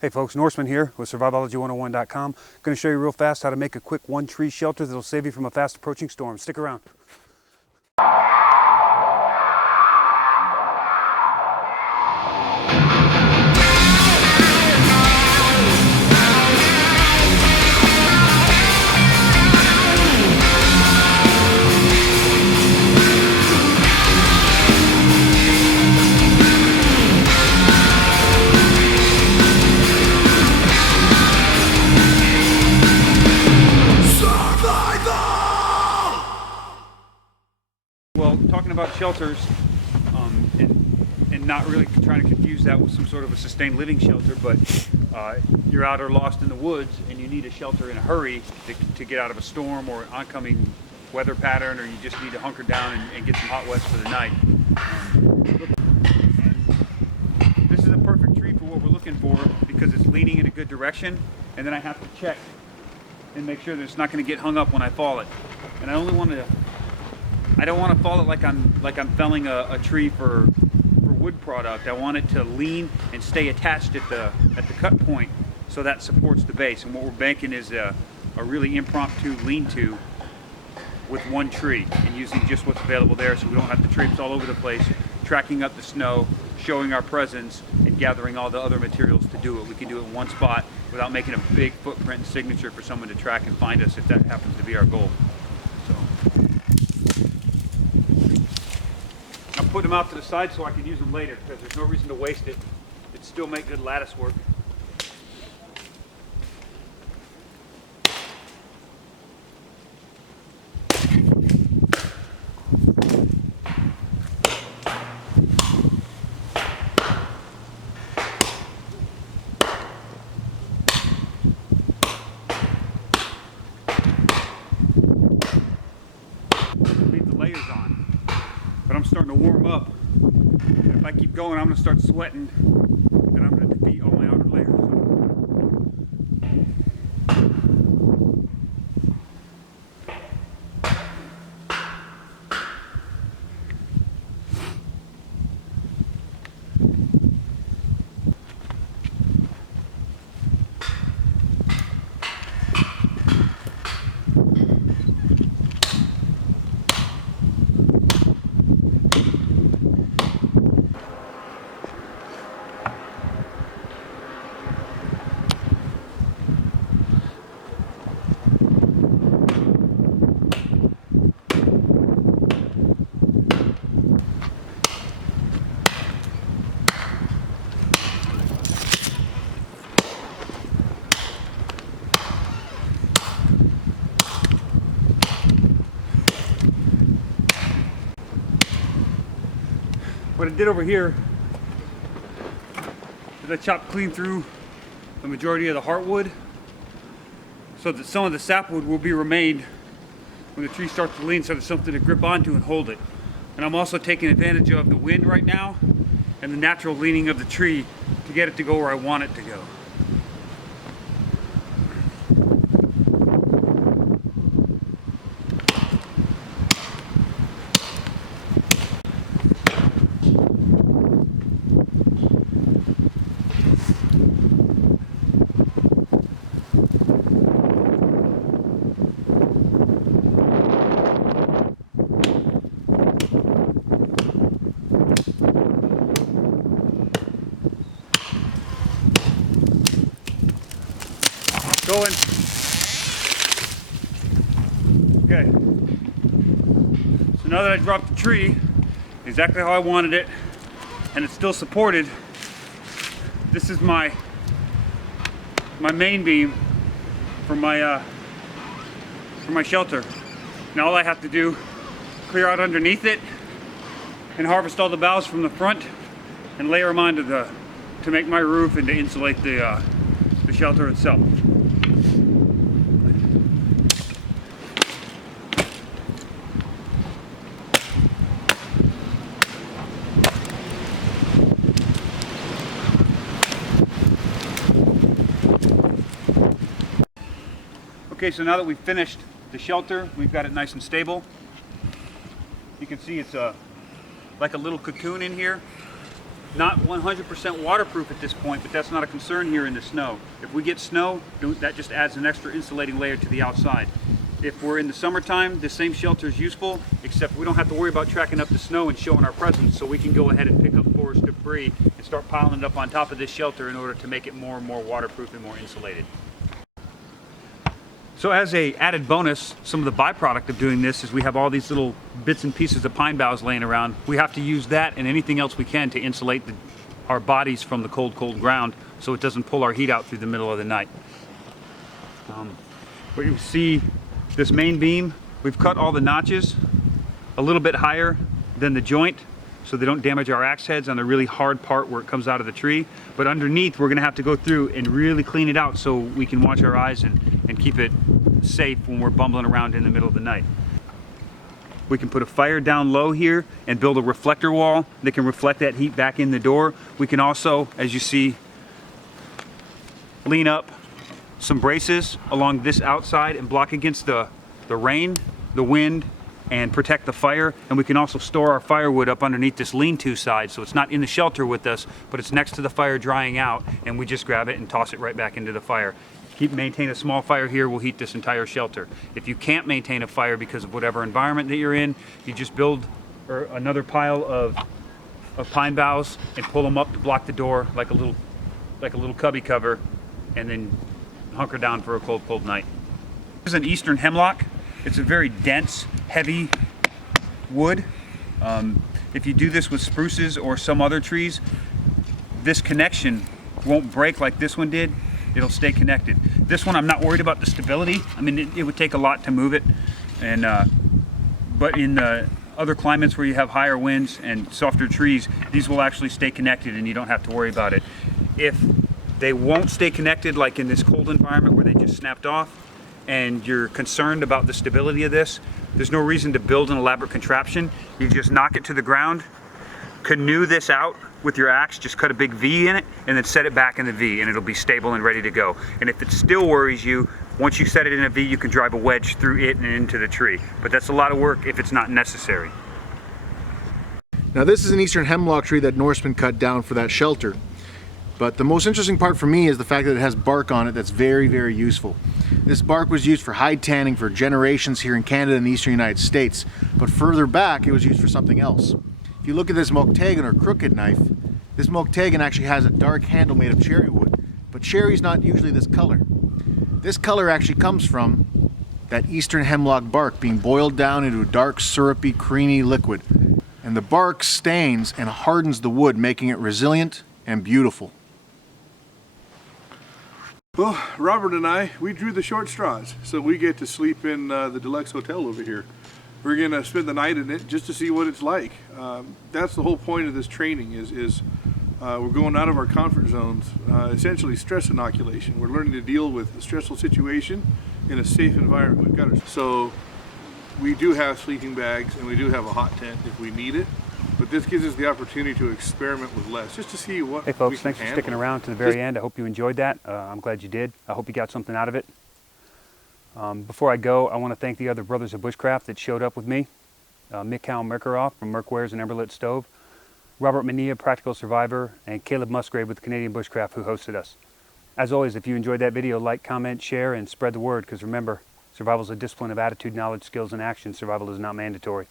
Hey folks, Norseman here with Survivology101.com. Going to show you real fast how to make a quick one-tree shelter that'll save you from a fast approaching storm. Stick around. Well, talking about shelters and not really trying to confuse that with some sort of a sustained living shelter, but you're out or lost in the woods and you need a shelter in a hurry to get out of a storm or an oncoming weather pattern, or you just need to hunker down and get some hot west for the night. And this is a perfect tree for what we're looking for because it's leaning in a good direction, and then I have to check and make sure that it's not going to get hung up when I fall it. And I don't want to fall it like I'm felling a tree for wood product. I want it to lean and stay attached at the cut point, so that supports the base. And what we're banking is a really impromptu lean-to with one tree and using just what's available there, so we don't have to traipse all over the place, tracking up the snow, showing our presence, and gathering all the other materials to do it. We can do it in one spot without making a big footprint and signature for someone to track and find us if that happens to be our goal. So I'm putting them out to the side so I can use them later, because there's no reason to waste it. It'd still make good lattice work. Leave the layers on. But I'm starting to warm up. And if I keep going, I'm going to start sweating, and I'm going to defeat all my outer layers. What I did over here is I chopped clean through the majority of the heartwood so that some of the sapwood will be remained when the tree starts to lean, so there's something to grip onto and hold it. And I'm also taking advantage of the wind right now and the natural leaning of the tree to get it to go where I want it to go. Going. Okay. So now that I dropped the tree exactly how I wanted it, and it's still supported, this is my main beam for my shelter. Now all I have to do, clear out underneath it and harvest all the boughs from the front and layer them onto to make my roof and to insulate the shelter itself. Okay, so now that we've finished the shelter, we've got it nice and stable. You can see it's like a little cocoon in here. not 100% waterproof at this point, but that's not a concern here in the snow. If we get snow, that just adds an extra insulating layer to the outside. If we're in the summertime, the same shelter is useful, except we don't have to worry about tracking up the snow and showing our presence, so we can go ahead and pick up forest debris and start piling it up on top of this shelter in order to make it more and more waterproof and more insulated. So as a added bonus, some of the byproduct of doing this is we have all these little bits and pieces of pine boughs laying around. We have to use that and anything else we can to insulate our bodies from the cold, cold ground so it doesn't pull our heat out through the middle of the night. What you see, this main beam, we've cut all the notches a little bit higher than the joint so they don't damage our axe heads on the really hard part where it comes out of the tree. But underneath, we're gonna have to go through and really clean it out so we can watch our eyes and keep it safe when we're bumbling around in the middle of the night. We can put a fire down low here and build a reflector wall that can reflect that heat back in the door. We can also, as you see, lean up some braces along this outside and block against the rain, the wind, and protect the fire. And we can also store our firewood up underneath this lean-to side, so it's not in the shelter with us, but it's next to the fire drying out, and we just grab it and toss it right back into the fire. Maintain a small fire here will heat this entire shelter. If you can't maintain a fire because of whatever environment that you're in, you just build another pile of pine boughs and pull them up to block the door like a little cubby cover, and then hunker down for a cold, cold night. This is an eastern hemlock. It's a very dense, heavy wood. If you do this with spruces or some other trees, this connection won't break like this one did. It'll stay connected. This one, I'm not worried about the stability. I mean, it would take a lot to move it. But in other climates where you have higher winds and softer trees, these will actually stay connected and you don't have to worry about it. If they won't stay connected, like in this cold environment where they just snapped off, and you're concerned about the stability of this, there's no reason to build an elaborate contraption. You just knock it to the ground, canoe this out with your axe, just cut a big V in it, and then set it back in the V, and it'll be stable and ready to go. And if it still worries you, once you set it in a V, you can drive a wedge through it and into the tree. But that's a lot of work if it's not necessary. Now this is an eastern hemlock tree that Norseman cut down for that shelter. But the most interesting part for me is the fact that it has bark on it that's very, very useful. This bark was used for hide tanning for generations here in Canada and the eastern United States, but further back it was used for something else. If you look at this moktagan or crooked knife, this moktagan actually has a dark handle made of cherry wood, but cherry's not usually this color. This color actually comes from that eastern hemlock bark being boiled down into a dark, syrupy, creamy liquid. And the bark stains and hardens the wood, making it resilient and beautiful. Well, Robert and I, we drew the short straws, so we get to sleep in the Deluxe Hotel over here. We're going to spend the night in it just to see what it's like. That's the whole point of this training is we're going out of our comfort zones, essentially stress inoculation. We're learning to deal with a stressful situation in a safe environment. So we do have sleeping bags and we do have a hot tent if we need it. But this gives us the opportunity to experiment with less, just to see what Hey folks, thanks for sticking around to the very end. I hope you enjoyed that. I'm glad you did. I hope you got something out of it. Before I go, I want to thank the other brothers of bushcraft that showed up with me. Mikhail Merkaroff from Merkwares and Emberlit Stove, Robert Mania, Practical Survivor, and Caleb Musgrave with Canadian Bushcraft who hosted us. As always, if you enjoyed that video, like, comment, share, and spread the word, because remember, survival is a discipline of attitude, knowledge, skills, and action. Survival is not mandatory.